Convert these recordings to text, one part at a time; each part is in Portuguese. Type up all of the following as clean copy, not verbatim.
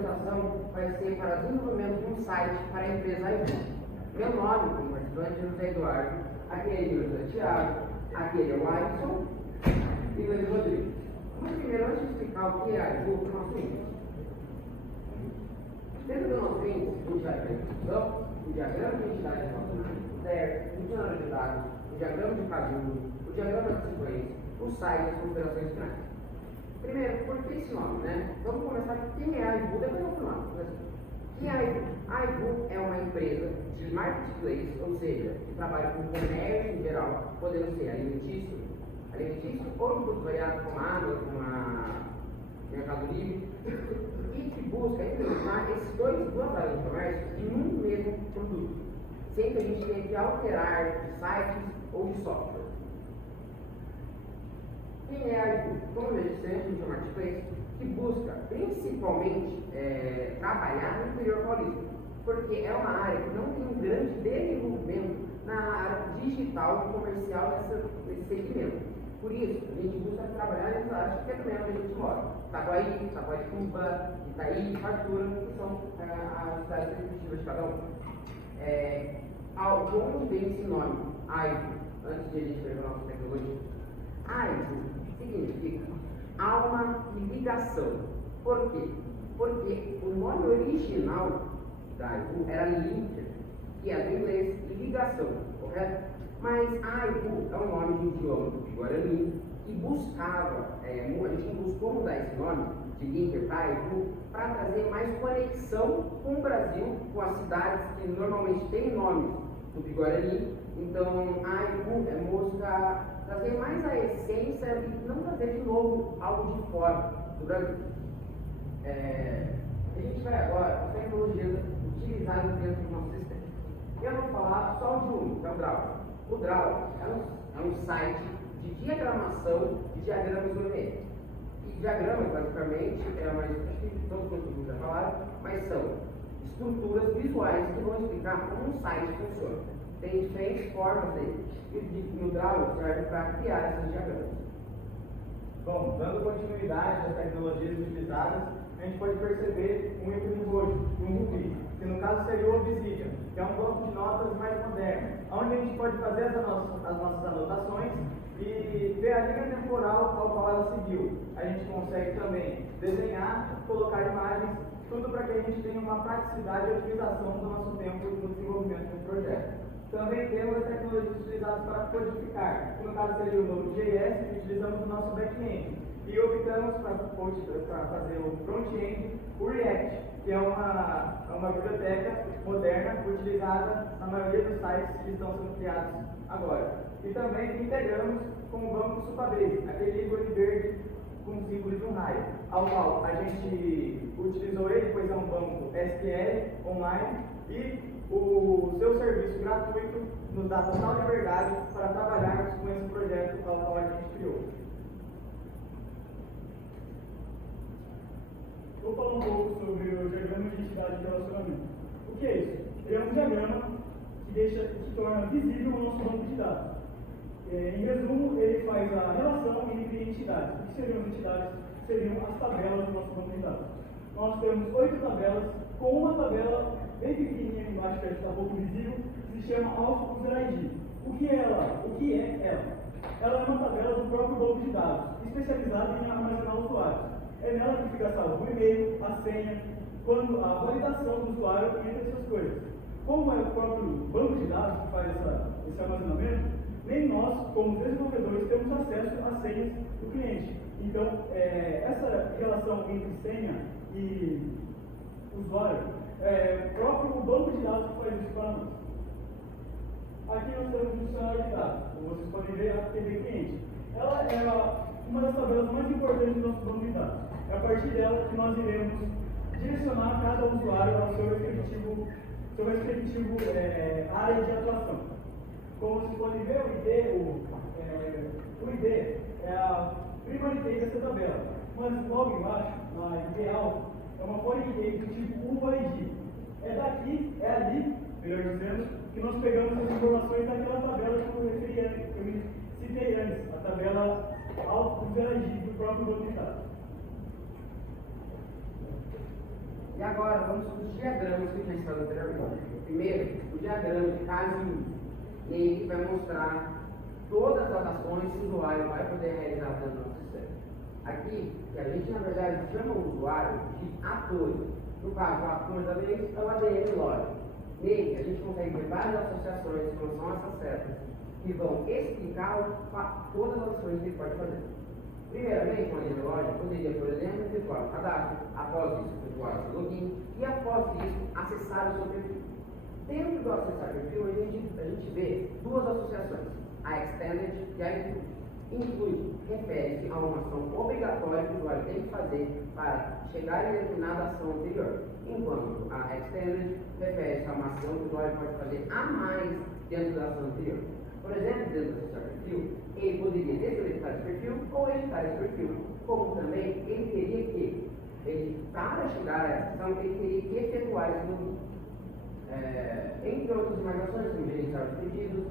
apresentação vai ser para desenvolvimento de um site para a empresa iVoo. Meu nome, como participante, é José Eduardo, aquele é o José Thiago, aquele é o Alisson e o Luiz Rodrigo. Mas primeiro, antes de explicar o que é a iVoo para o nosso índice. Dentro do nosso índice, a gente vai ter a introdução, o diagrama de identidade do nosso índice, o dicionário de dados, o diagrama de caminho, o diagrama de sequência, o site e as considerações finais. Primeiro, por que esse nome, né? Vamos começar com quem é a iVoo, depois eu vou nome. Quem é a iVoo? A iVoo é uma empresa de marketplace, ou seja, que trabalha com comércio em geral, podendo ser alimentício ou de produto variado como a água, como a Mercado Livre, e que busca implementar esses duas áreas do comércio em um mesmo produto, sem que a gente tenha que alterar de sites ou de software. Quem é a iVoo? Como eu disse antes, de marketplace que busca principalmente trabalhar no interior paulista, porque é uma área que não tem um grande desenvolvimento na área digital e comercial desse segmento. Por isso, a gente busca trabalhar nessa área que é também onde a gente mora. Itaguaí, Itaguaituba, Itaí, Fartura, que são as cidades respectivas de cada um. De onde vem esse nome, iVoo, antes de a gente ver a nossa tecnologia? iVoo significa alma e ligação. Por quê? Porque o nome original da iVoo era Linker, que é do inglês ligação, correto? Mas a iVoo é um nome de idioma do Guarani que buscava, a gente buscou mudar esse nome de Linker para iVoo para trazer mais conexão com o Brasil, com as cidades que normalmente têm nomes do Guarani. Então a iVoo busca trazer mais a essência e não trazer de novo algo de fora do Brasil. A gente vai agora as tecnologias utilizadas dentro do nosso sistema. Eu vou falar só de um, que é o Draw. O Draw é um site de diagramação de diagramas OMS. E diagramas, basicamente, acho que todos os que já falaram, mas são estruturas visuais que vão explicar como um site funciona. Tem diferentes formas dele. E o Draw serve para criar esses diagramas. Bom, dando continuidade às tecnologias utilizadas, a gente pode perceber um ícone roxo, um Ruby, que no caso seria o Obsidian, que é um banco de notas mais moderno, onde a gente pode fazer as nossas anotações e ver a linha temporal ao qual ela seguiu. A gente consegue também desenhar, colocar imagens, tudo para que a gente tenha uma praticidade e otimização do nosso tempo no desenvolvimento do projeto. Também temos as tecnologias utilizadas para codificar, que no caso seria o Node.js, que utilizamos no nosso back-end. E optamos para fazer o front-end, o React, que é uma biblioteca moderna utilizada na maioria dos sites que estão sendo criados agora. E também integramos com o banco Supabase, aquele ícone verde com o símbolo de um raio, ao qual a gente utilizou ele, pois é um banco SQL online e o seu serviço gratuito nos dá total liberdade para trabalharmos com esse projeto ao qual a gente criou. Vou falar um pouco sobre o diagrama de identidade de relacionamento. O que é isso? Ele é um diagrama que torna visível o nosso banco de dados. Em resumo, ele faz a relação entre entidades. O que seriam as entidades? Seriam as tabelas do nosso banco de dados. Nós temos 8 tabelas, com uma tabela bem pequenininha embaixo, que está pouco visível, que se chama Auto ID. O que é ela? Ela é uma tabela do próprio banco de dados, especializada em armazenar usuários. É nela que fica salvo o e-mail, a senha, a validação do usuário e entre essas coisas. Como é o próprio banco de dados que faz esse armazenamento, nem nós, como desenvolvedores, temos acesso às senhas do cliente. Então, essa relação entre senha e usuário, o próprio banco de dados que faz isso para nós. Aqui nós temos o dicionário de dados, como vocês podem ver, a TV cliente. Ela é uma das tabelas mais importantes do nosso banco de dados. É a partir dela que nós iremos direcionar cada usuário ao seu respectivo área de atuação. Como vocês podem ver, o ID é a primary key dessa tabela. Mas logo embaixo, na ideal, é uma foreign key do tipo UID. É daqui, é ali, melhor dizendo, que nós pegamos as informações daquela tabela que eu me citei antes, a tabela Auto ID do próprio banco de dados. E agora vamos para os diagramas que a gente falou anteriormente. Primeiro, o diagrama de caso e uso. Ele vai mostrar todas as ações que o usuário vai poder realizar dentro do nosso sistema. Aqui, que a gente na verdade chama o usuário de atores. No caso, o ator da vez é o ADM Log. Nele, a gente consegue ver várias associações que não são essas setas, que vão explicar todas as ações que ele pode fazer. Primeiramente, uma linha lógica poderia, por exemplo, efetuar o cadastro, após isso, efetuar o seu login e, após isso, acessar o seu perfil. Dentro do acessar perfil, a gente vê duas associações, a Extended e a Include. Include refere-se a uma ação obrigatória que o usuário tem que fazer para chegar em determinada ação anterior, enquanto a Extended refere-se a uma ação que o usuário pode fazer a mais dentro da ação anterior. Por exemplo, dentro do acessar perfil, ele poderia deseletar esse perfil ou editar esse perfil, como também ele teria que, para chegar a essa ação, ele teria que efetuar esse login. Entre outras informações, como gerenciar os pedidos,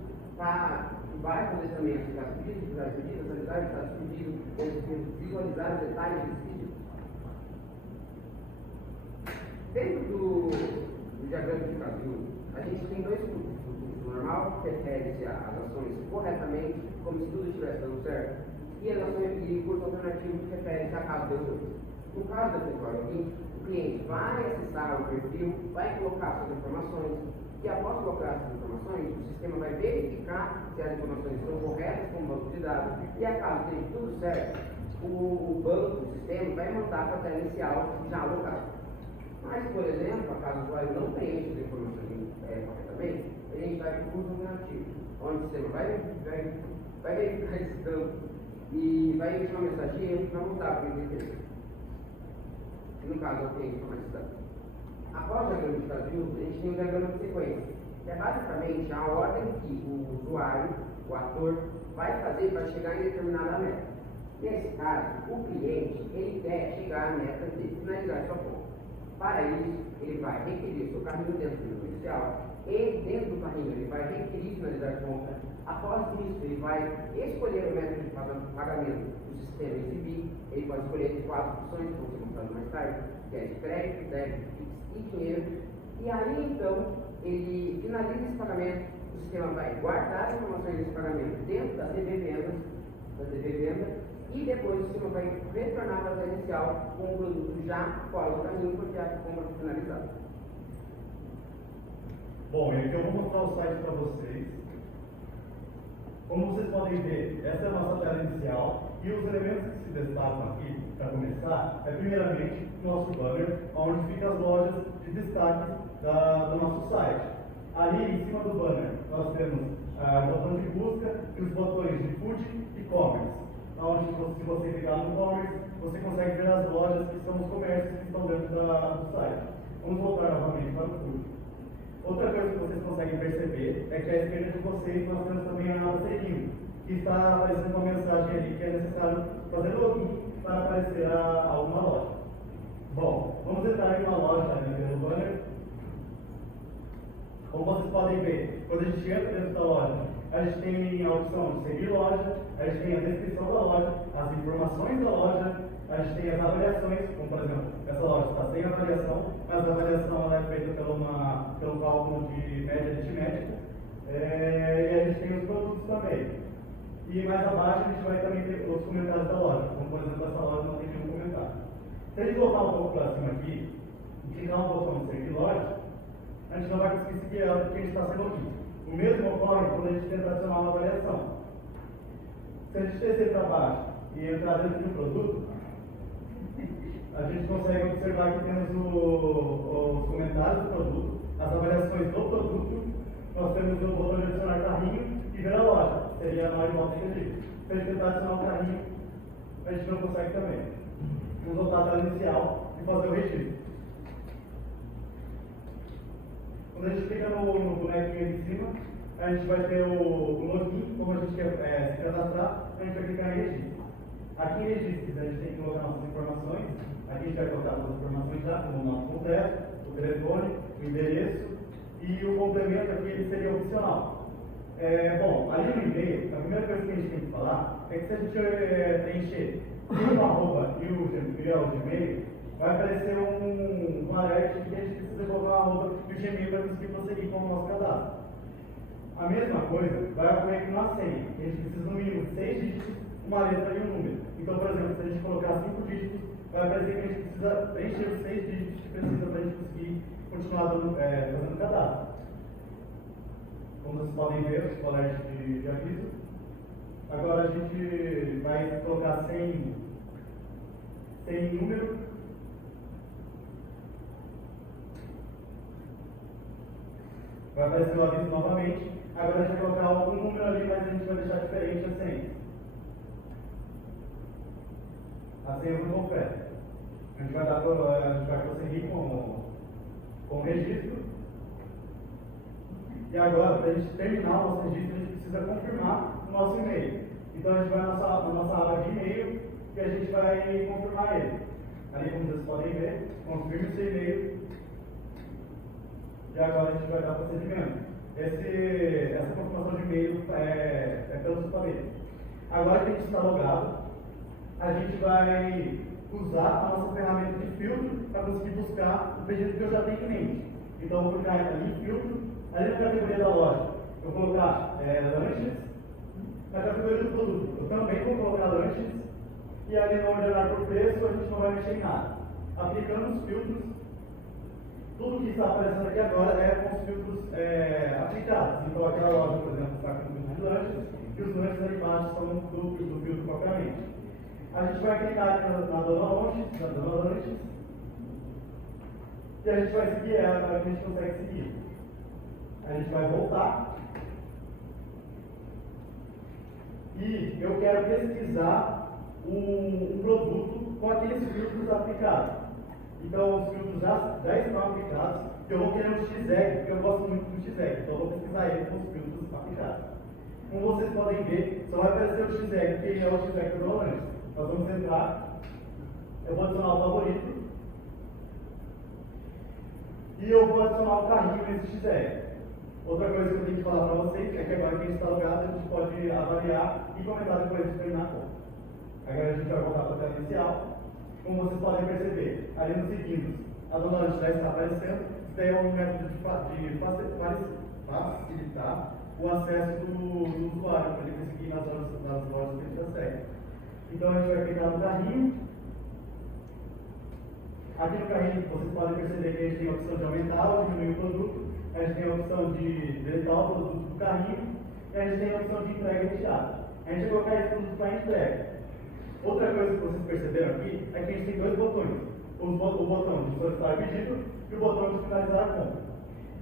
vai poder também acessar os pedidos, visualizar os pedidos, analisar os estados dos pedidos, visualizar os detalhes dos pedidos. Dentro do diagrama de caso, a gente tem dois grupos. O normal, que refere-se às ações corretamente, como se tudo estivesse dando certo, e as ações e o curso alternativo, que refere-se a caso deu certo. No caso do efetuário aqui, o cliente vai acessar o perfil, vai colocar suas informações, e após colocar essas informações, o sistema vai verificar se as informações estão corretas com o banco de dados, e a caso esteja tudo certo, o banco, o sistema, vai mandar para a tela inicial já alocado. Mas, por exemplo, caso o usuário não preencha as informações corretamente, a gente vai para o curso alternativo, onde o sistema vai verificar esse campo e vai emitir uma mensagem para mostrar para o cliente. No caso, eu tenho informação. Após o diagrama de caso de uso, a gente tem um diagrama de sequência, que é basicamente a ordem que o usuário, o ator, vai fazer para chegar em determinada meta. Nesse caso, o cliente, ele quer chegar à meta de finalizar sua compra. Para isso, ele vai requerir seu carrinho dentro do inicial e dentro do carrinho ele vai requerir finalizar a compra. Após isso, ele vai escolher o método de pagamento do sistema exibir. Ele pode escolher de 4 opções, que vão ser mostradas mais tarde, que é de crédito, débito, Pix e dinheiro. E aí, então, ele finaliza esse pagamento, o sistema vai guardar as informações desse pagamento dentro da TV Venda, e depois o sistema vai retornar para a tela inicial com o produto já fora do caminho, porque a compra foi finalizada. Bom, e aqui eu vou mostrar o site para vocês. Como vocês podem ver, essa é a nossa tela inicial e os elementos que se destacam aqui, para começar, é primeiramente o nosso banner, onde ficam as lojas de destaque do nosso site. Ali em cima do banner nós temos o botão de busca e os botões de food e commerce. Onde, se você clicar no commerce, você consegue ver as lojas que são os comércios que estão dentro do site. Vamos voltar novamente para o food. Outra coisa que vocês conseguem perceber é que à esquerda de vocês nós temos também a aba seguindo, que está aparecendo uma mensagem ali que é necessário fazer login para aparecer alguma loja. Bom, vamos entrar em uma loja ali pelo banner. Como vocês podem ver, quando a gente entra dentro da loja, a gente tem a opção de seguir loja, a gente tem a descrição da loja, as informações da loja, a gente tem as avaliações, como por exemplo, essa loja está sem avaliação, mas a avaliação ela é feita pelo cálculo de média aritmética, e a gente tem os produtos também. E mais abaixo a gente vai também ter os comentários da loja, como por exemplo, essa loja não tem nenhum comentário. Se a gente voltar um pouco para cima aqui, e clicar no botão de seguir loja, a gente não vai conseguir seguir ela porque a gente está sem login. O mesmo ocorre quando a gente tenta adicionar uma avaliação. Se a gente descer para baixo e entrar dentro do produto, a gente consegue observar que temos os comentários do produto, as avaliações do produto, nós temos o botão de adicionar carrinho e ver a loja. Seria a nova volta seguinte. Se a gente tentar adicionar um carrinho, a gente não consegue também. Vamos voltar à tela inicial e fazer o registro. Quando a gente clica no bonequinho ali em cima, a gente vai ter o login, como a gente quer se cadastrar, a gente vai clicar em registro. Aqui em registro, a gente tem que colocar nossas informações. Aqui a gente vai colocar as informações já, como o nosso completo, o telefone, o endereço e o complemento aqui ele seria opcional. Bom, ali no e-mail, a primeira coisa que a gente tem que falar é que se a gente preencher o arroba e o Gmail, vai aparecer um alerta e-mail para conseguir prosseguir com o nosso cadastro. A mesma coisa vai ocorrer com uma senha, que a gente precisa no mínimo de 6 dígitos, uma letra e um número. Então, por exemplo, se a gente colocar 5 dígitos, vai aparecer que a gente precisa preencher os 6 dígitos que precisa para a gente conseguir continuar fazendo o cadastro. Como vocês podem ver, os coletes de aviso. Agora a gente vai colocar sem número. Vai aparecer o aviso novamente. Agora a gente vai colocar algum número ali, mas a gente vai deixar diferente a senha. A senha do confere. A gente vai prosseguir com o registro. E agora, para a gente terminar o nosso registro, a gente precisa confirmar o nosso e-mail. Então a gente vai na nossa aba de e-mail e a gente vai confirmar ele. Ali, como vocês podem ver, confirme o seu e-mail. E agora a gente vai dar procedimento. Essa confirmação de e-mail é pelo suplemento. Agora que a gente está logado, a gente vai usar a nossa ferramenta de filtro para conseguir buscar o pedido que eu já tenho em mente. Então eu vou clicar ali em filtro, ali na categoria da loja, eu vou colocar lanches. Na categoria do produto, eu também vou colocar lanches. E ali no ordenar por preço, a gente não vai mexer em nada. Aplicando os filtros, tudo que está aparecendo aqui agora é com os filtros aplicados. Então aquela loja, por exemplo, está com o filtro de lanches, e os lanches ali embaixo são do filtro propriamente. A gente vai clicar aqui na Dona Lanches, e a gente vai seguir ela para que a gente consegue seguir. A gente vai voltar. E eu quero pesquisar um produto com aqueles filtros aplicados. Então, os filtros já estão aplicados. Eu vou querer um XEG, porque eu gosto muito do XEG. Então, eu vou pesquisar ele com os filtros aplicados. Como vocês podem ver, só vai aparecer o XEG, que é o XEG do Lanches. Nós vamos entrar. Eu vou adicionar o favorito. E eu vou adicionar o carrinho nesse XEG. Outra coisa que eu tenho que falar para vocês é que agora que a gente está logado, a gente pode avaliar e comentar depois de terminar a conta. Agora a gente vai voltar para a tela inicial. Como vocês podem perceber, ali nos seguintes, a Dona Lanches já está aparecendo. Isso daí é um método de facilitar o acesso do usuário, para ele conseguir nas lojas que ele já segue. Então a gente vai clicar no carrinho. Aqui no carrinho vocês podem perceber que a gente tem a opção de aumentar ou diminuir o produto. A gente tem a opção de deletar o produto do carrinho e a gente tem a opção de entrega imediata. A gente vai colocar esse produto para entrega. Outra coisa que vocês perceberam aqui é que a gente tem dois botões. O botão de solicitar o pedido e o botão de finalizar a compra.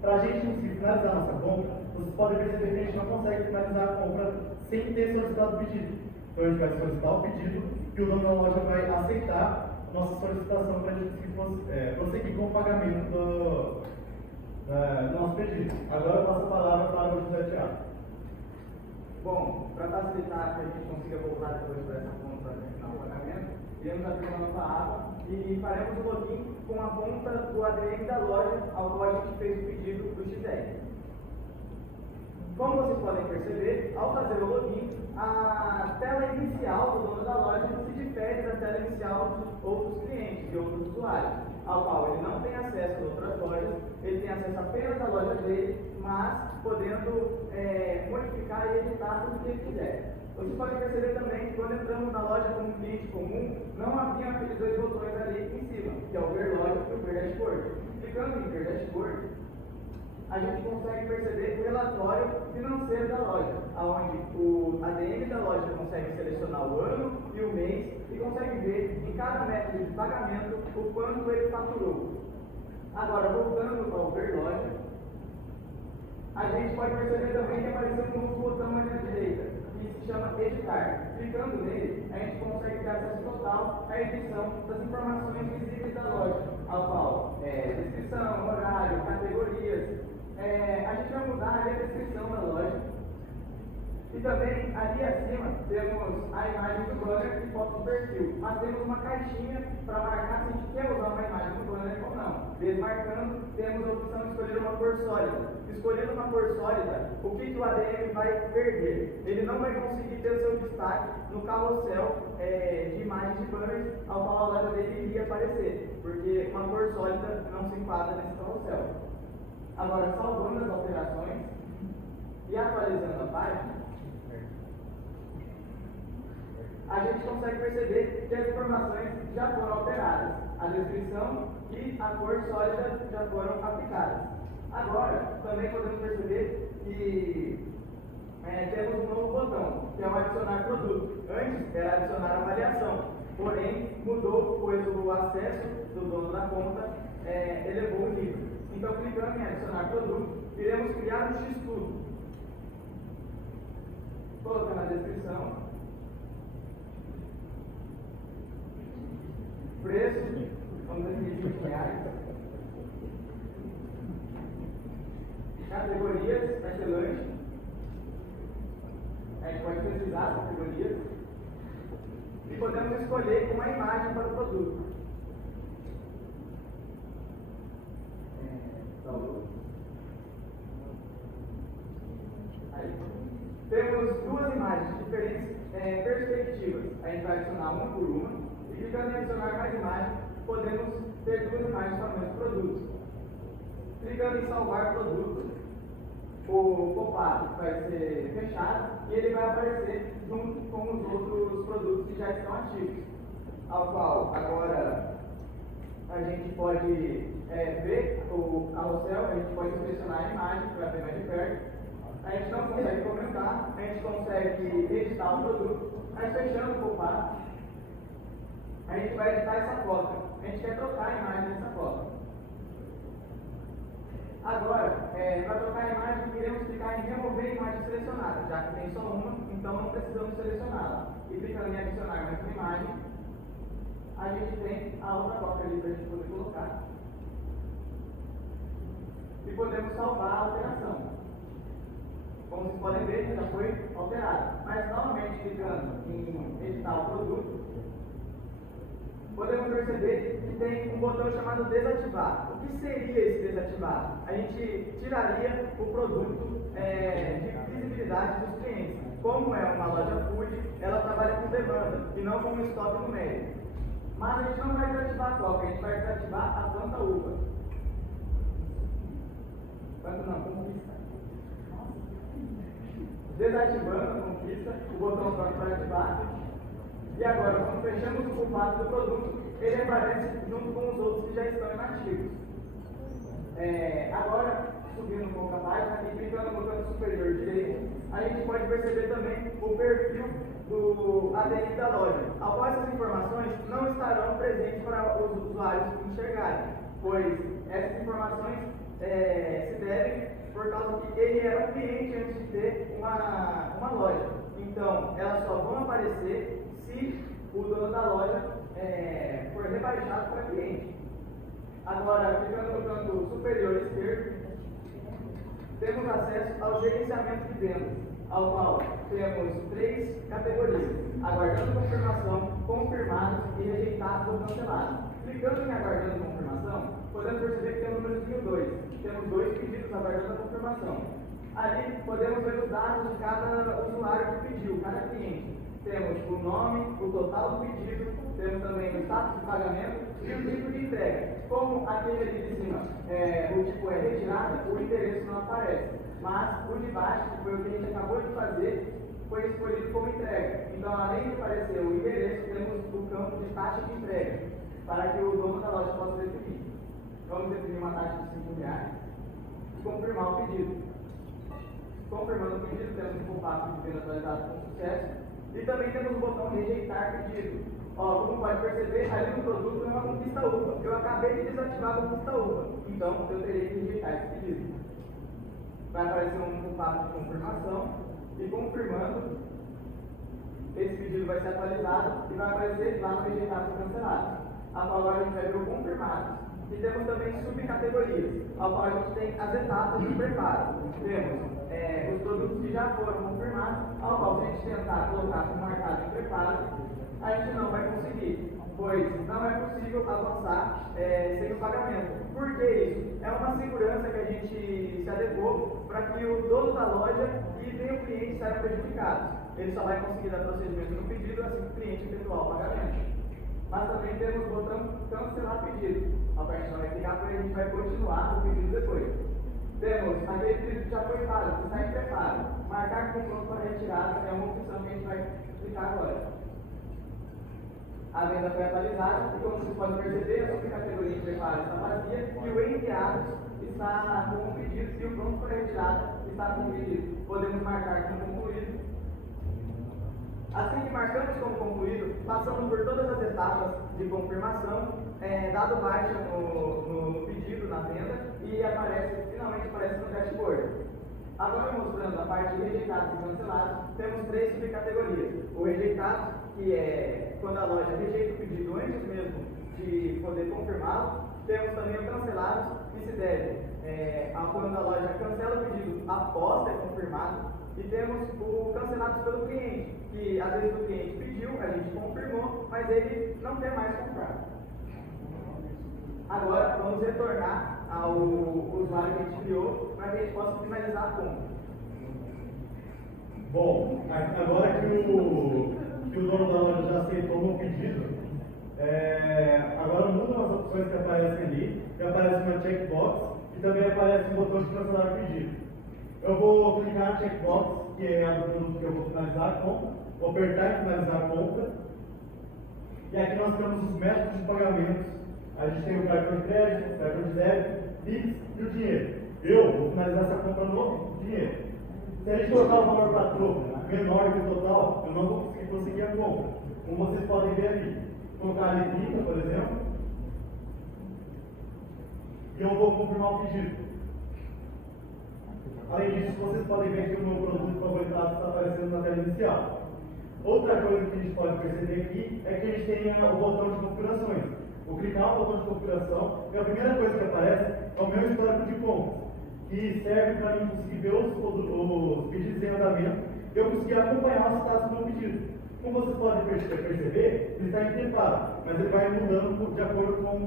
Para a gente conseguir finalizar a nossa compra, vocês podem perceber que a gente não consegue finalizar a compra sem ter solicitado o pedido. Então a gente vai solicitar o pedido e o dono da loja vai aceitar a nossa solicitação para a gente conseguir prosseguir com o pagamento do nosso pedido. Agora eu passo a palavra para o José Thiago. Bom, para facilitar que a gente consiga voltar depois para essa conta no final do pagamento, iremos abrir uma nova aba e faremos o login com a conta do ADM da loja ao qual a gente fez o pedido do XR. Como vocês podem perceber, ao fazer o login, a tela inicial do dono da loja se difere da tela inicial de outros clientes, de outros usuários, ao qual ele não tem acesso a outras lojas, ele tem acesso apenas à loja dele, mas podendo modificar e editar tudo que ele quiser. Vocês podem perceber também que quando entramos na loja como cliente comum, não havia aqueles dois botões ali em cima, que é o Ver Loja e o Ver Dashboard. Clicando em Ver Dashboard, a gente consegue perceber o relatório financeiro da loja, onde o ADM da loja consegue selecionar o ano e o mês e consegue ver em cada método de pagamento o quanto ele faturou. Agora, voltando ao Ver Loja, a gente pode perceber também que apareceu um novo botão ali à direita, que se chama Editar. Clicando nele, a gente consegue ter acesso total à edição das informações visíveis da loja, ao qual descrição, horário, categorias. A gente vai mudar ali a descrição da loja. E também ali acima temos a imagem do banner e foto do perfil. Mas temos uma caixinha para marcar se a gente quer usar uma imagem do banner ou não. Desmarcando, temos a opção de escolher uma cor sólida. Escolhendo uma cor sólida, o que o ADM vai perder? Ele não vai conseguir ter o seu destaque no carrossel de imagens de banners ao qual a loja dele iria aparecer. Porque uma cor sólida não se enquadra nesse carrossel. Agora, salvando as alterações e atualizando a página, a gente consegue perceber que as informações já foram alteradas, a descrição e a cor sólida já foram aplicadas. Agora, também podemos perceber que temos um novo botão, que é o adicionar produto. Antes era adicionar avaliação, porém mudou, pois o acesso do dono da conta elevou o nível. Então, clicando em adicionar produto, iremos criar um X-Tudo. Colocando a descrição, preço, vamos definir R$20. Categorias, vai ser lanche. A gente pode precisar as categorias. E podemos escolher uma imagem para o produto. Aí. Temos duas imagens, diferentes perspectivas. A gente vai adicionar uma por uma. E clicando em adicionar mais imagens, podemos ter duas imagens para o mesmo produto. Clicando em salvar produto, o pop-up vai ser fechado e ele vai aparecer junto com os outros produtos que já estão ativos. Ao qual agora a gente pode ver o carrossel, a gente pode selecionar a imagem para ver mais de perto. A gente não consegue comentar, a gente consegue editar o produto, mas fechando o pop-up, a gente vai editar essa foto. A gente quer trocar a imagem dessa foto. Agora, para trocar a imagem, iremos clicar em remover a imagem selecionada, já que tem só uma, então não precisamos selecioná-la. E clicando em adicionar mais uma imagem, a gente tem a outra cópia ali para a gente poder colocar. E podemos salvar a alteração. Como vocês podem ver, já foi alterado. Mas novamente clicando em editar o produto, podemos perceber que tem um botão chamado desativar. O que seria esse desativar? A gente tiraria o produto de visibilidade dos clientes. Como é uma loja food, ela trabalha com demanda e não com estoque numérico. Mas a gente não vai desativar a coca, a gente vai desativar a planta uva. Planta não, conquista. Desativando a conquista, o botão toca para ativar. E agora, quando fechamos o formato do produto, ele aparece junto com os outros que já estão inativos. Agora, subindo um pouco a página e clicando no canto superior direito, a gente pode perceber também o perfil do ADI da loja, ao qual essas informações não estarão presentes para os usuários enxergarem, pois essas informações se devem por causa que ele era um cliente antes de ter uma loja. Então, elas só vão aparecer se o dono da loja for rebaixado para cliente. Agora, clicando no canto superior esquerdo, temos acesso ao gerenciamento de vendas, ao qual temos 3 categorias: aguardando confirmação, confirmados e rejeitados ou cancelados. Clicando em aguardando confirmação, podemos perceber que tem o número 2. Temos 2 pedidos aguardando a confirmação. Ali podemos ver os dados de cada usuário que pediu, cada cliente. Temos o nome, o total do pedido, temos também o status de pagamento e o tipo de entrega. Como aquele ali de cima, o tipo é retirada, o endereço não aparece. Mas o de baixo, que foi o que a gente acabou de fazer, foi escolhido como entrega. Então, além de aparecer o endereço, temos o campo de taxa de entrega, para que o dono da loja possa definir. Vamos definir uma taxa de R$5 e confirmar o pedido. Confirmando o pedido, temos um pop-up de venda atualizado com sucesso. E também temos o botão rejeitar pedido. Como pode perceber, ali no produto é uma conquista uva. Eu acabei de desativar a conquista uva, então eu terei que rejeitar esse pedido. Vai aparecer um pop-up de confirmação e confirmando, esse pedido vai ser atualizado e vai aparecer lá no rejeitado e cancelado. Agora a gente vai ver o confirmado. E temos também subcategorias, ao qual a gente tem as etapas de preparo. Temos os produtos que já foram confirmados, ao qual se a gente tentar colocar como marcado em preparo, a gente não vai conseguir, pois não é possível avançar sem o pagamento. Por que isso? É uma segurança que a gente se adequou para que o dono da loja e nem o cliente saiam prejudicados. Ele só vai conseguir dar procedimento no pedido assim que o cliente efetuar o pagamento. Mas também temos o botão cancelar pedido. A parte não vai clicar porque a gente vai continuar o pedido depois. Temos aquele pedido que já foi pago, que está em preparo. Marcar como pronto para retirada é uma opção que a gente vai explicar agora. A venda foi atualizada e, como vocês podem perceber, a subcategoria de preparo está vazia e o enviados está com pedidos e o pronto para retirada está com pedido. Podemos marcar como concluído. Assim que marcamos como concluído, passamos por todas as etapas de confirmação, dado baixa no pedido, na venda, e finalmente aparece no dashboard. Agora, mostrando a parte de rejeitados e cancelados, temos 3 subcategorias. O rejeitado, que é quando a loja rejeita o pedido antes mesmo de poder confirmá-lo. Temos também o cancelado, que se deve a quando a loja cancela o pedido após ter confirmado. E temos o cancelado pelo cliente, que às vezes o cliente pediu, a gente confirmou, mas ele não quer mais comprar. Agora, vamos retornar ao usuário que a gente criou para que a gente possa finalizar a compra. Bom, agora que o dono da loja já aceitou o meu pedido, agora mudam as opções que aparecem ali, e aparece uma checkbox e também aparece um botão de cancelar o pedido. Eu vou clicar na checkbox, que é a do produto que eu vou finalizar a compra, vou apertar em finalizar a compra, e aqui nós temos os métodos de pagamentos. A gente tem o cartão de crédito, o cartão de débito, Pix e o dinheiro. Eu vou finalizar essa compra no dinheiro. Se a gente colocar o valor para troco menor que o total, eu não vou conseguir prosseguir a compra. Como vocês podem ver aqui. Colocar ali 30, por exemplo, e eu vou confirmar o pedido. Além disso, vocês podem ver que o meu produto favoritado está aparecendo na tela inicial. Outra coisa que a gente pode perceber aqui é que a gente tem o botão de configurações. Vou clicar no botão de configuração e a primeira coisa que aparece é o meu histórico de compras, que serve para mim conseguir ver os pedidos em andamento e eu conseguir acompanhar o status do meu pedido. Como vocês podem perceber, ele está em preparo, mas ele vai mudando de acordo com o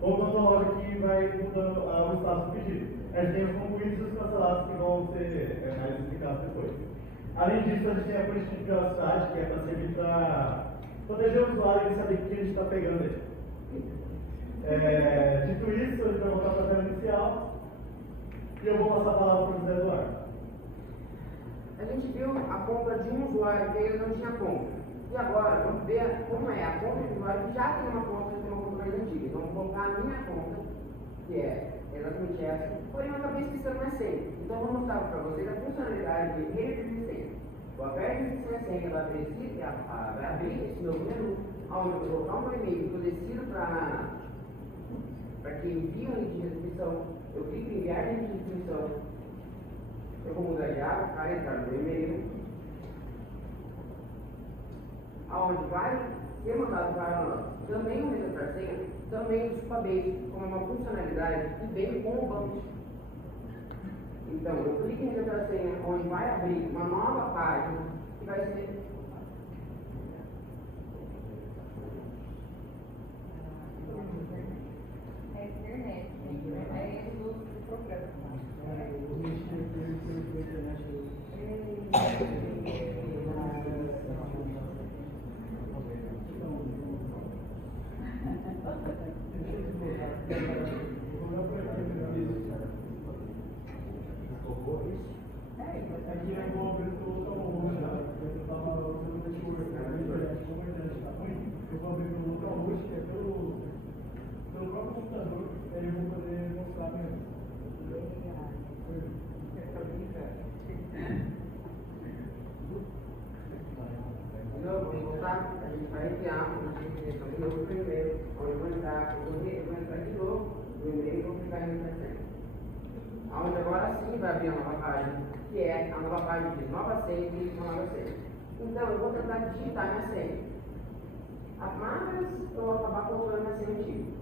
dono da loja que vai mudando o status do pedido. A gente tem os concluídos e os cancelados que vão ser mais explicados depois. Além disso, a gente tem a política de privacidade, que é para servir para proteger o usuário e saber o que a gente está pegando aí. Dito isso, a gente vai voltar para a tela inicial e eu vou passar a palavra para o José Eduardo. A gente viu a compra de um usuário que ele não tinha conta. E agora, vamos ver como é a conta de um usuário que já tem uma conta, já tem uma conta mais antiga. Então, vamos colocar a minha conta, que é exatamente essa, porém eu acabei esquecendo minha senha. Então, eu vou mostrar para vocês a funcionalidade de redefinir senha. Eu aperto a senha, vai abrir esse novo menu, onde eu vou colocar um e-mail que eu decido para que envie um link de restrição. Eu clico em enviar link de restrição. Eu vou mudar de área para entrar no meu e-mail, aonde vai ser mandado para nós também o resetar senha, também o Supabase, como uma funcionalidade que vem com o banco. Então, eu clico em resetar senha, onde vai abrir uma nova página que vai ser internet, é esse uso do programa. Aqui eu vou abrir o local já. Eu estava usando o network, como a internet está ruim, eu vou abrir o local host, que é pelo próprio computador, aí eu vou poder mostrar mesmo. Então, vamos voltar, a gente vai enviar uma restrição de novo para o e-mail, onde eu vou entrar de novo no e-mail e vou clicar em resetar senha. Onde agora sim vai abrir a nova página, que é a nova página de nova senha e uma nova senha. Então, eu vou tentar digitar minha senha. Mas eu vou acabar colocando minha senha antiga.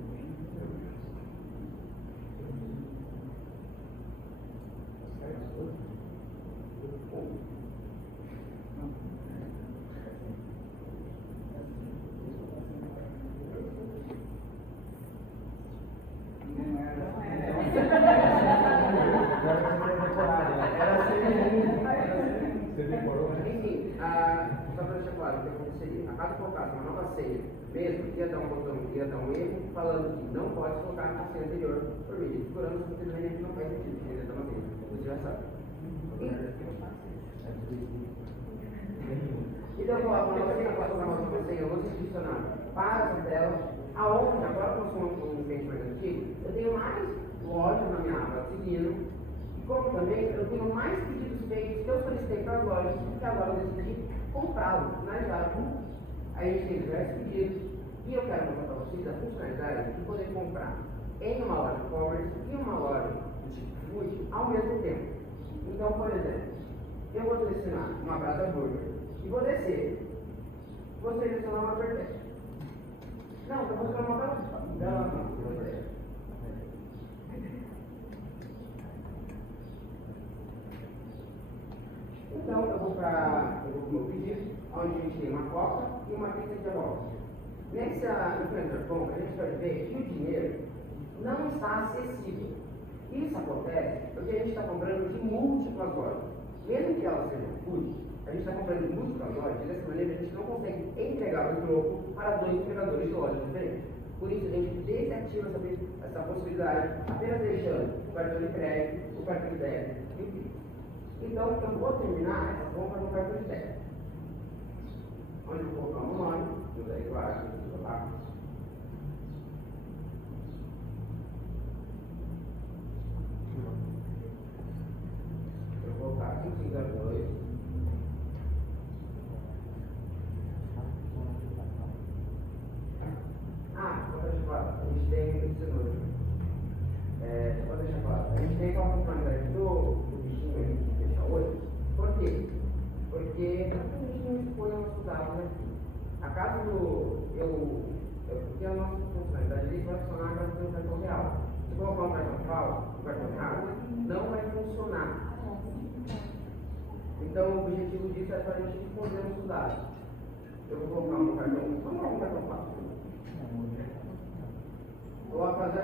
Enfim, só para deixar claro o que aconteceria. A cada colocasse uma nova senha mesmo, ia dar um erro falando que não pode colocar a senha anterior por medida de segurança, porque simplesmente não faz sentido, porque ele assim, você já sabe. Então, eu vou selecionar para essa tela, aonde agora nós somos um cliente mais antigo, eu tenho mais lojas na minha aba seguindo, e como também eu tenho mais pedidos feitos que eu solicitei para as lojas, que agora eu decidi comprá-los, finalizar. Aí a gente tem diversos pedidos, e eu quero mostrar para vocês a funcionalidade de poder comprar em uma loja de e-commerce e uma loja de food ao mesmo tempo. Então, por exemplo, eu vou selecionar uma Brasa Burger e vou descer. Vou selecionar uma Vertex. Não, eu vou selecionar uma Brasa. Então, eu vou para o meu pedido, onde a gente tem uma coca e uma pizza de abóbora. Nessa compra, a gente vai ver que o dinheiro não está acessível. Isso acontece porque a gente está comprando de múltiplas lojas. Mesmo que elas sejam food, a gente está comprando de múltiplas lojas, e dessa maneira a gente não consegue entregar o troco para dois entregadores de lojas diferentes. Por isso a gente desativa essa possibilidade, apenas deixando o cartão de crédito, o cartão de débito e o Pix. Então, eu vou terminar essa compra no cartão de débito. Onde eu vou colocar o nome, eu daí claro, eu vou lá. Eu vou colocar 552. Vou deixar claro, a gente tem esse número. Vou deixar claro, a gente tem aquela funcionalidade do bichinho aí, que deixa 8. Por quê? Porque a gente não expõe os nossos dados aqui. Acaso porque a nossa funcionalidade vai funcionar para ter um cartão real. Se colocar um cartão falso, um cartão real, não vai funcionar. Então o objetivo disso é para a gente responder os nossos dados. Eu vou colocar um cartão, vamos colocar um cartão falso. Eu vou fazer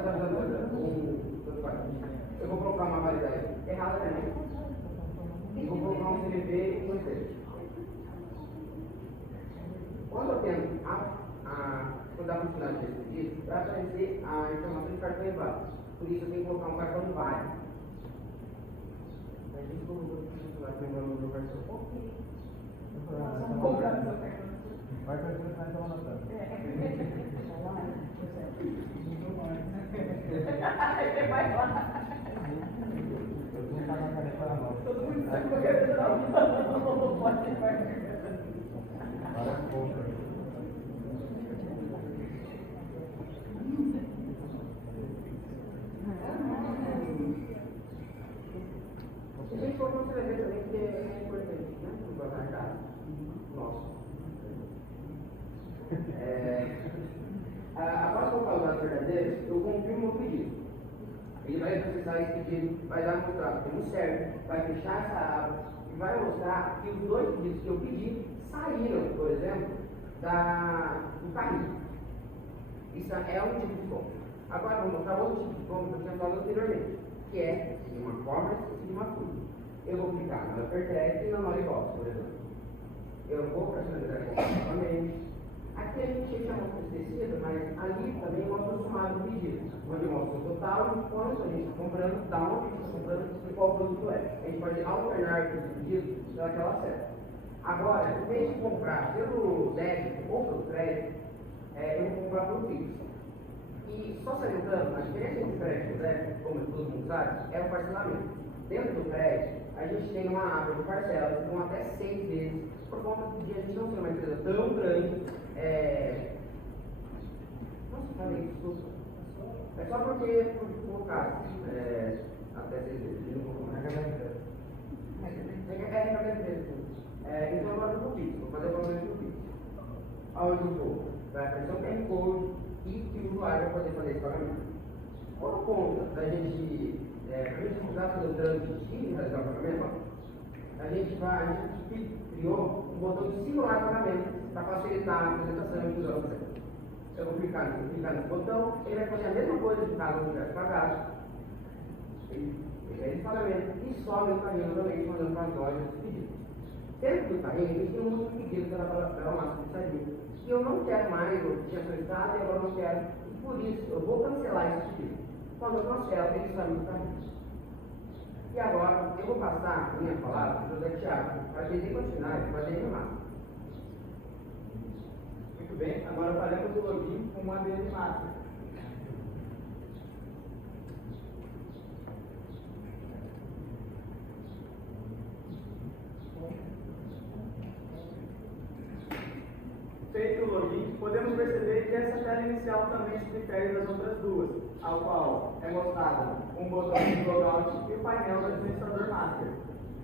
eu vou colocar uma validade errada também. E vou colocar um CVV e você. Quando eu tenho quando a quantidade desse pedido, vai aparecer a informação de cartão inválido. Por isso eu tenho que colocar um cartão inválido. A gente colocou o meu cartão. Vai continuar então anotando. Vai lá. Eu vou botar na caneta na mão. Todo mundo sabe que eu quero tirar o pode Agora compra. Se a gente for considerar também que é importante, né? No guardar nosso. Após colocar os dados verdadeiros, eu confirmo o pedido. Ele vai processar esse pedido, vai dar mostrar como certo, vai fechar essa aba e vai mostrar que os dois pedidos que eu pedi saíram, por exemplo, do carrinho. Isso é um tipo de compra. Agora eu vou mostrar outro tipo de compra que eu tinha falado anteriormente, que é de uma e-commerce e de uma food. Eu vou clicar na Hypertrack e na Noribox, por exemplo. Eu vou personalizar aqui novamente. Aqui a gente já mostrou esquecido, mas ali também mostra o somado do pedido, onde mostra o total e quanto a gente está comprando, da onde a gente está comprando e qual produto é. A gente pode alternar os pedidos daquela série. Agora, em vez de comprar pelo débito ou pelo crédito, eu vou comprar pelo Pix. E só salientando, a diferença entre o crédito e o débito, como todo mundo sabe, é o parcelamento. Dentro do crédito, a gente tem uma aba de parcelas que vão até 6 vezes, por conta de a gente não ser uma empresa tão grande. Nossa, falei, desculpa. É só porque, por caso, até 6 vezes, não vou comprar. Então agora eu vou fazer o processo do Pix. Aonde eu vou? Vai aparecer um QR Code e que o usuário vai poder fazer esse pagamento. Por conta da gente, para a gente precisar fazer o trânsito de realizar o pagamento, a gente criou um botão de simular pagamento para facilitar a apresentação e o processo. Eu vou clicar nesse botão, ele vai fazer a mesma coisa de caso não tivesse pagado. Ele pega esse pagamento e sobe o caminho novamente mandando para as lojas os pedidos. Dentro do carrinho, existia um outro pedido pela massa de sadia. E eu não quero mais, eu tinha solicitado e agora não quero. E por isso, eu vou cancelar esse pedido. Quando eu cancelo, ele sai do carrinho. E agora, eu vou passar a minha palavra para o José Thiago, para que ele continuar e fazer a massa. Muito bem, agora faremos o login com uma ADN Master. Feito o login, podemos perceber que essa tela inicial também se difere das outras duas, ao qual é mostrado um botão de logout e o painel do administrador master.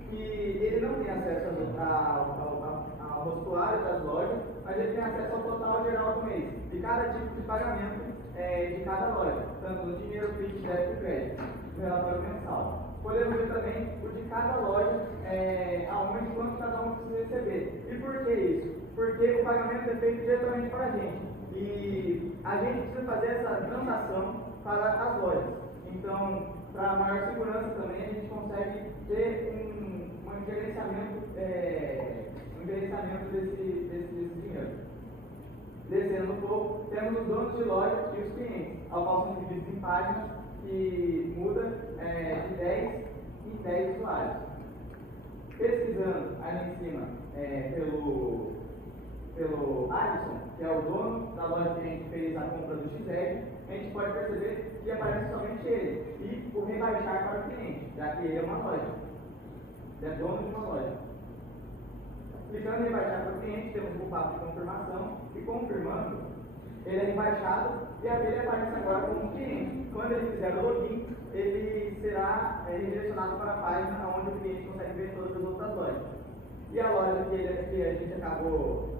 Que ele não tem acesso ao rostuário das lojas, mas ele tem acesso ao total geral do mês, de cada tipo de pagamento de cada loja, tanto no dinheiro, Pix, débito e crédito, no relatório mensal. Podemos ver também o de cada loja, aonde e quanto cada um precisa receber. E por que isso? Porque o pagamento é feito diretamente para a gente. E a gente precisa fazer essa transação para as lojas. Então, para maior segurança também, a gente consegue ter um gerenciamento desse dinheiro. Descendo um pouco, temos os donos de loja e os clientes, ao qual são divididos em páginas que muda de 10 em 10 usuários. Pesquisando ali em cima pelo Alisson, que é o dono da loja que a gente fez a compra do XR, a gente pode perceber que aparece somente ele e o rebaixar para o cliente, já que ele é uma loja, ele é dono de uma loja. Clicando em rebaixar para o cliente, temos o passo de confirmação e confirmando, ele é rebaixado e a dele aparece agora como cliente. Quando ele fizer o login, ele será redirecionado para a página onde o cliente consegue ver todas as outras lojas. E a loja que a gente acabou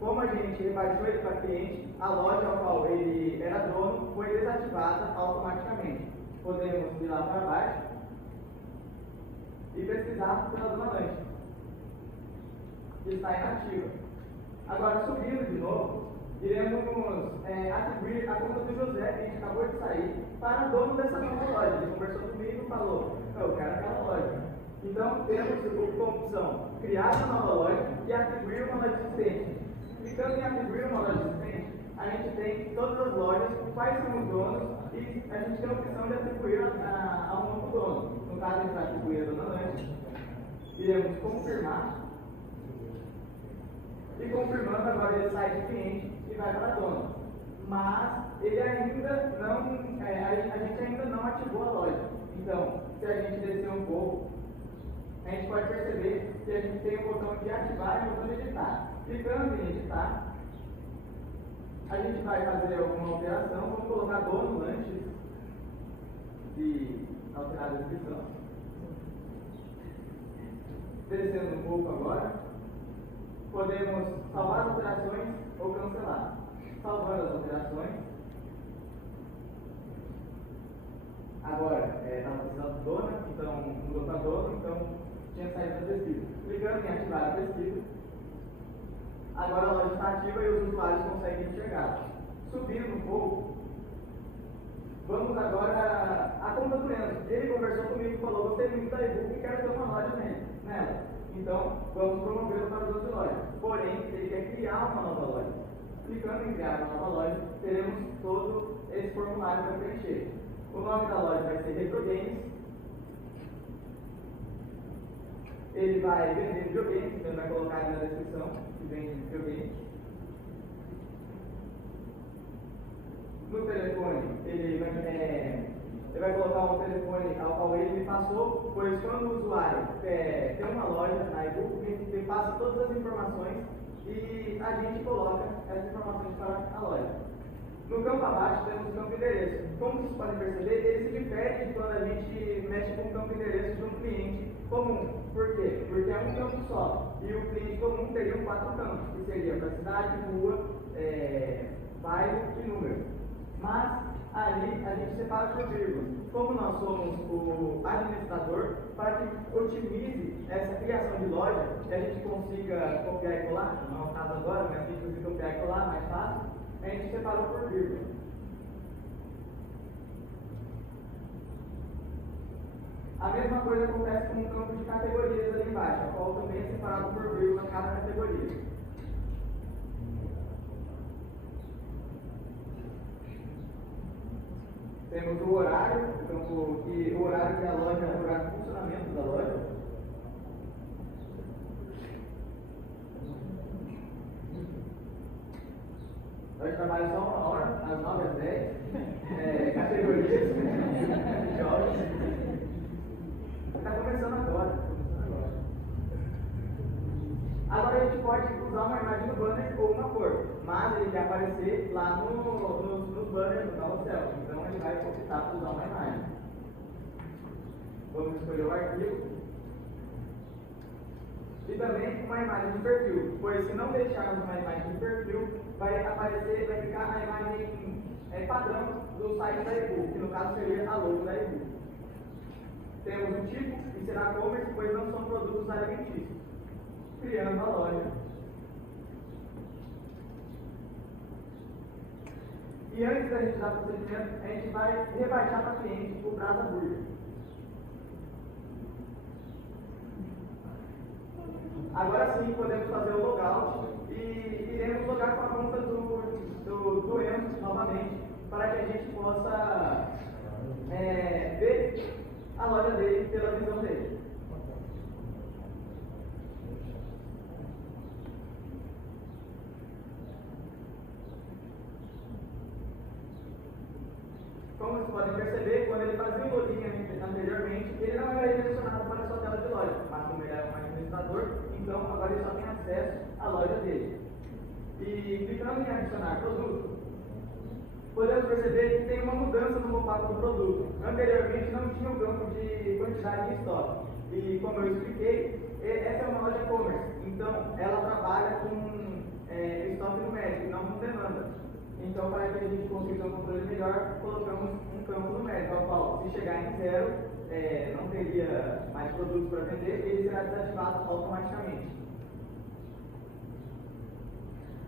como a gente rebaixou ele para cliente, a loja ao qual ele era dono foi desativada automaticamente. Podemos ir lá para baixo e pesquisar pela Dona Lanche, que está inativa. Agora, subindo de novo, iremos atribuir a conta do José, que a gente acabou de sair, para o dono dessa nova loja. Ele conversou comigo e falou: eu quero aquela loja. Então, temos como opção criar uma nova loja e atribuir uma loja existente. Clicando em atribuir uma loja existente, a gente tem todas as lojas, quais são os donos, e a gente tem a opção de atribuir a um novo dono. No caso, a gente vai atribuir a Dona Lanche. Iremos confirmar. E confirmando, agora ele sai de cliente e vai para dono. Mas ele ainda não, a gente ainda não ativou a loja. Então, se a gente descer um pouco, a gente pode perceber que a gente tem o botão de ativar e o botão de editar. Clicando em editar, a gente vai fazer alguma alteração. Vamos colocar dono antes de alterar a descrição. Descendo um pouco agora, podemos salvar as alterações ou cancelar. Salvando as alterações. Agora, estava precisando de dona, então mudou para dono, então tinha saído da pesquisa. Clicando em ativar a pesquisa, agora a loja está ativa e os usuários conseguem enxergar. Subindo um pouco, vamos agora à conta do Enzo. Ele conversou comigo e falou: gostei muito da e-book e quero ter uma loja nela. Então, vamos promovê-lo para as outras lojas. Porém, ele quer criar uma nova loja. Clicando em criar uma nova loja, teremos todo esse formulário para preencher. O nome da loja vai ser Retro Games. Ele vai vender videogames, então ele vai colocar aí na descrição que vende videogames. No telefone, ele vai colocar um telefone ao qual ele me passou, pois quando o usuário tem uma loja na e-book, ele passa todas as informações e a gente coloca essas informações para a loja. No campo abaixo temos o campo endereço. Como vocês podem perceber, ele se difere de quando a gente mexe com o campo endereço de um cliente comum. Por quê? Porque é um campo só. E o cliente comum teria 4 campos, que seria para cidade, rua, bairro e número. Mas ali a gente separa por vírgulas. Como nós somos o administrador, para que otimize essa criação de loja e a gente consiga copiar e colar, não é o caso agora, mas a gente consiga copiar e colar mais fácil, a gente separou por vírgula. A mesma coisa acontece com um campo de categorias ali embaixo, a qual também é separado por vírgula cada categoria. Temos o horário, o horário que a loja, o horário de funcionamento da loja. Nós trabalhamos só 1 hora, às 9 às 10. Categorias, jovens. Está começando agora. Agora a gente pode usar uma imagem no banner ou uma cor, mas ele vai aparecer lá nos banners do carrossel. Então ele vai optar por usar uma imagem. Vamos escolher o arquivo. E também uma imagem de perfil, pois se não deixarmos uma imagem de perfil, vai ficar a imagem padrão do site da EBU, que no caso seria a logo da EBU. Temos o tipo, que será commerce, pois não são produtos alimentícios. Criando a loja. E antes da gente dar o procedimento, a gente vai rebaixar para o cliente o Brasa Burger. Agora sim podemos fazer o logout e iremos logar com a conta do Enzo novamente para que a gente possa ver a loja dele pela visão dele. Como vocês podem perceber, quando ele fazia o login anteriormente, ele não era redirecionado para a sua tela de loja, mas como ele era um administrador, então agora ele só tem acesso à loja dele. E clicando em adicionar produto, podemos perceber que tem uma mudança no pop-up do produto. Anteriormente não tinha um campo de quantidade de estoque. E como eu expliquei, essa é uma loja e-commerce, então ela trabalha com estoque numérico, não com demanda. Então, para que a gente consiga um controle melhor, colocamos um campo numérico, ao qual, se chegar em 0, não teria mais produtos para vender, ele será desativado automaticamente.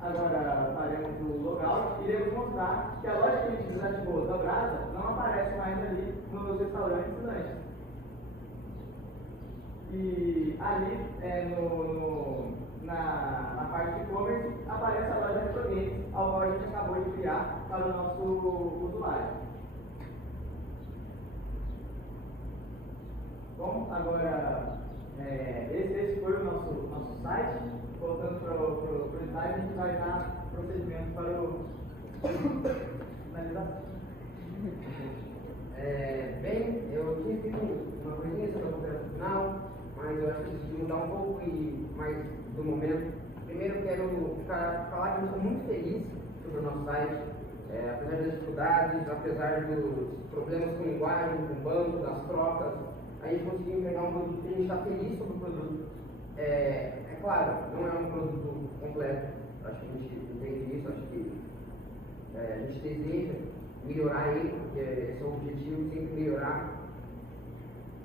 Agora, faremos o logout e iremos mostrar que a loja que a gente desativou da Brasa não aparece mais ali nos restaurantes e lanches. E ali, na parte de e-commerce, aparece a loja de produtos, ao qual a gente acabou de criar para o nosso usuário. Bom, agora, esse foi o nosso site. Voltando para o slide, a gente vai dar procedimento para o finalização. Bem, eu tive uma coisinha sobre a conversa final, mas eu acho que preciso mudar um pouco mais do momento. Primeiro, quero falar que eu estou muito feliz sobre o nosso site, apesar das dificuldades, apesar dos problemas com linguagem, com o banco, das trocas, a gente conseguiu entregar um produto que a gente está feliz sobre o produto. É claro, não é um produto completo, acho que a gente entende isso, acho que a gente deseja melhorar ele, porque esse é o objetivo, sempre melhorar.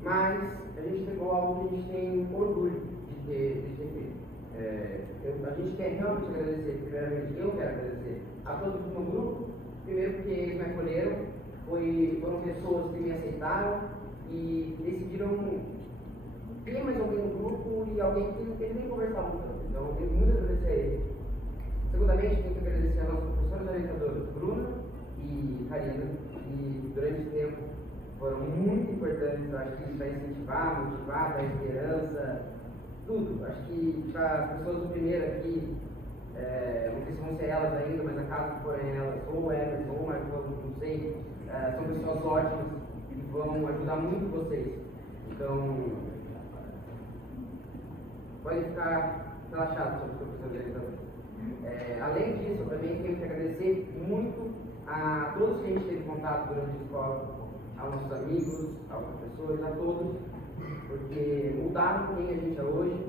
Mas a gente pegou algo que a gente tem orgulho de ter feito. A gente quer realmente agradecer, primeiramente eu quero agradecer a todos no grupo, primeiro porque eles me acolheram, foram pessoas que me aceitaram e decidiram ter mais alguém no grupo e alguém que eles nem conversavam tanto. Então eu tenho muito a agradecer a eles. Segundamente, tenho que agradecer a nossas professoras orientadoras, Bruna e Karina, que durante esse tempo foram muito importantes. Eu acho que para incentivar, motivar, dar esperança, tudo. Acho que para as pessoas do primeiro aqui, não sei se vão ser elas ainda, mas acaso forem elas, ou Emerson, ou Marcos, não sei, são pessoas ótimas e vão ajudar muito vocês. Então, pode ficar relaxado sobre o professor diretor. Além disso, eu também tenho que agradecer muito a todos que a gente teve contato durante a escola, aos nossos amigos, aos professores, a todos, porque mudaram quem a gente é hoje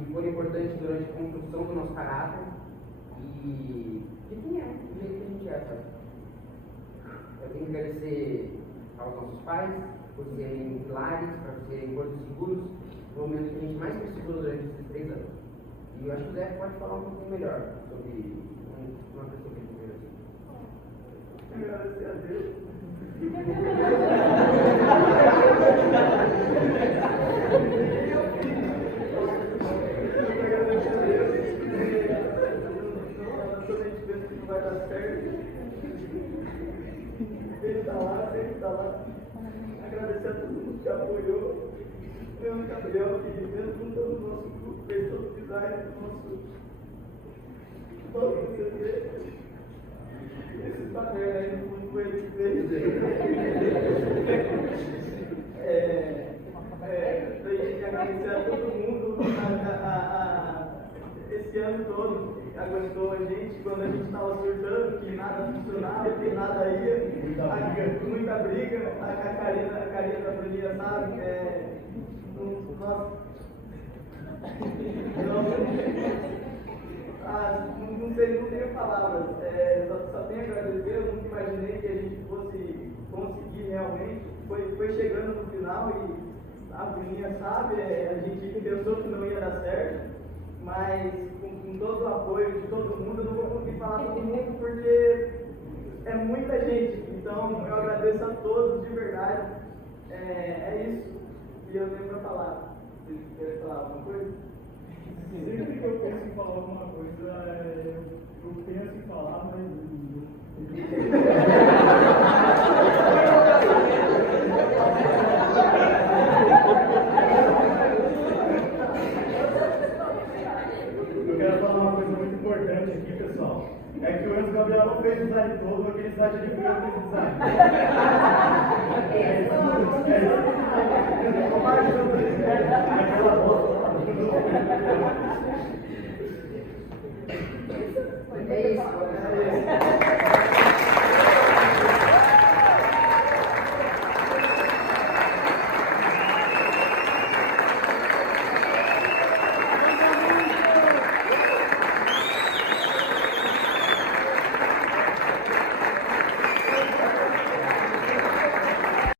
e foram importantes durante a construção do nosso caráter e de quem é, do jeito que a gente é, sabe? Eu tenho que agradecer aos nossos pais por serem pilares, por serem portos seguros, no momento que a gente mais precisou durante esses 3 anos. E eu acho que o Zé pode falar um pouquinho melhor sobre uma pessoa que ele assim. Agradecer a Deus. estar lá. Agradecer a todo mundo que apoiou. Meu Gabriel, que mesmo com todo o nosso grupo, fez todo o design do nosso CD. Esse banner aí no fundo foi ele que fez. Tem que agradecer a todo mundo esse ano todo que aguentou a gente quando a gente estava surtando, que nada funcionava, que nada ia. Muita briga. A Karina da Bruninha sabe. Não tenho palavras. Só tenho a agradecer. Eu nunca imaginei que a gente fosse conseguir realmente. Foi chegando no final e a Bruninha sabe, a gente pensou que não ia dar certo, mas com todo o apoio de todo mundo, eu não vou conseguir falar todo mundo porque é muita gente. Então eu agradeço a todos de verdade. É isso. E eu tenho para falar. Vocês querem falar alguma coisa? Sempre que eu penso em falar alguma coisa, eu penso em falar, mas. Eu quero falar uma coisa muito importante aqui, pessoal. É que o Enzo Gabriel não fez o design todo, aquele site de frio fez o design. Aquela bosta lá.